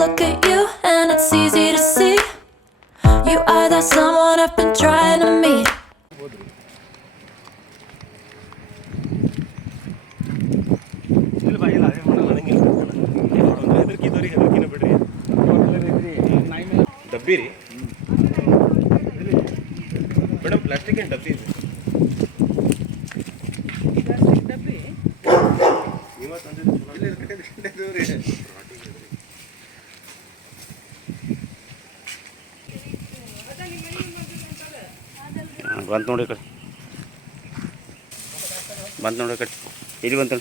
look at you and it's easy to see you are that someone I've been trying to meet. ಡಬ್ಬಿ ರೀ madam plastic ಏನು ಡಬ್ಬಿ ಬಂತು ನೋಡಿ ಕಡೆ ಬಂತು ನೋಡಿ ಕಡೆ ಇಲ್ಲಿ ಬಂತು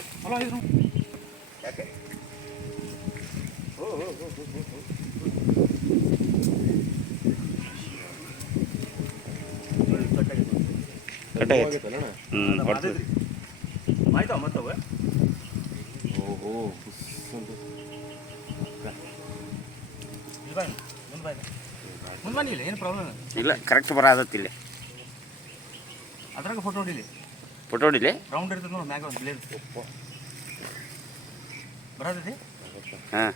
ಯಾಕೆ ಕಟ್ಟಾಗೈತೆ ಬರ್ತದೆ ಆಯ್ತಾ ಮತ್ತವ ಓಹೋ ಮುಂದೆ ಬನ್ನಿಲ್ಲ ಏನು ಪ್ರಾಬ್ಲಮ್ ಇಲ್ಲ ಕರೆಕ್ಟ್ ಬರೋದತ್ತು ಇಲ್ಲಿ ಅದ್ರಾಗ ಫೋಟೋ ಹೊಡಿಲಿ ಫೋಟೋ ಹೊಡಿಲಿ ರೌಂಡ್ ಇರ್ತದೆ ನೋಡಿ ಮ್ಯಾಗ ಒಂದು ಬ್ಲೇಡ್ ಬರೋದೈತಿ ಹಾಂ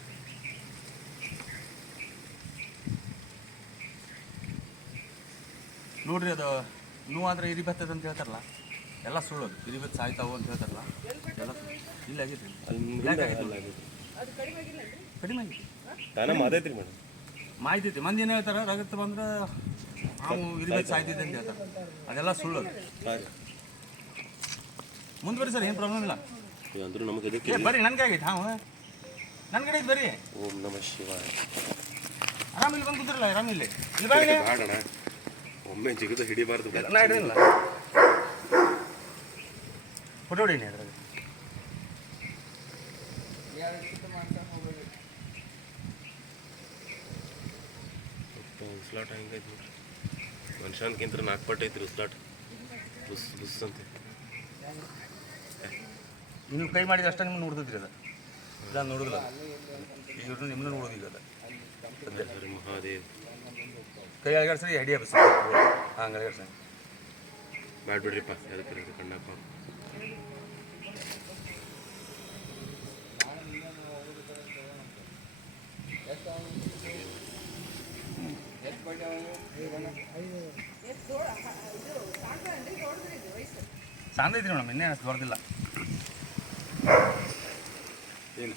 ನೋಡ್ರಿ ಅದು ನೋವಾದ್ರೆ ಇರಿ ಬರ್ತದೆ ಅಂತ ಹೇಳ್ತಾರಲ್ಲ ಎಲ್ಲ ಸುಳ್ಳೋದು ಇರಿ ಬತ್ತು ಸಾಯ್ತಾವು ಅಂತ ಹೇಳ್ತಾರಲ್ಲ ಎಲ್ಲ ಇಲ್ಲ ಆಗೈತಿ ಕಡಿಮೆ ಆಗೈತಿ ಮೇಡಮ್ ಮಾಹಿತಿ ಮಂದಿ ಏನು ಹೇಳ್ತಾರೆ ರಗತ್ತು ಬಂದ್ರೆ ನಾವು ಇರಿ ಬತ್ತು ಸಾಯ್ತಿದ್ದೆ ಅಂತ ಹೇಳ್ತಾರೆ ಅದೆಲ್ಲ ಸುಳ್ಳೋದು ಮುಂದೆ ಬರ್ರಿ ಸರ್ ಏನು ಪ್ರಾಬ್ಲಮ್ ಇಲ್ಲ ಅಂದ್ರೂ ನಮಗೆ ಬರ್ರಿ ನನಗೆ ಆಗೈತೆ ಹಾಂ ನನ್ನ ಕಡೆ ಬರ್ರಿ ಓಂ ನಮಃ ಶಿವಾಯ ಆರಾಮಿಲ್ಲಿ ಬಂದು ಕೂತಿರಲ್ಲ ಆರಾಮಿಲ್ಲಿ ಇಲ್ಲಿ ಬಾಗಿಲೇ ಬಾಡಣ ಒಮ್ಮೆ ಜಿಗಿದ ಹಿಡಿಬಾರ್ದು ಎಲ್ಲ ಹಿಡಿದಿಲ್ಲ ಫೋಟೋ ಹೊಡೀನಿ ಅದ್ರಾಗ ಉಸ್ಲಾಟ ಹೆಂಗೈತಿ ನೋಡ್ರಿ ಮನುಷ್ಯನ್ಕಿಂತ 4 ಪಟ್ಟು ಐತ್ರಿ ಉಸ್ಲಾಟ ಬುಸ್ ಬುಸ್ ಅಂತ ನೀವು ಕೈ ಮಾಡಿದ ಅಷ್ಟೇ ನಿಮ್ಮನ್ನು ನೋಡ್ತಿದ್ರಿ ಅದು ಇಲ್ಲ ನೋಡೋದಿಲ್ಲ ಇವ್ರನ್ನ ನಿಮ್ಮನ್ನು ನೋಡೋದಿಲ್ಲ ಅದು ಹರಿ ಮಹಾದೇವ್ ಕೈ ಅಳಗಾಡ್ಸರಿ ಐಡಿಯಾ ಬಸ್ ಹಂಗೆ ಅಳಗಾಡ್ಸರಿ ಮಾಡ್ಬಿಡ್ರಿಪ್ಪ ಅದಕ್ಕೆ ಕಣ್ಣಪ್ಪ ಸಾಂದ್ ಐತ್ರಿ ಮೇಡಮ್ ಇನ್ನೇ ಅಷ್ಟು ದೊಡ್ಡದಿಲ್ಲ ಏನು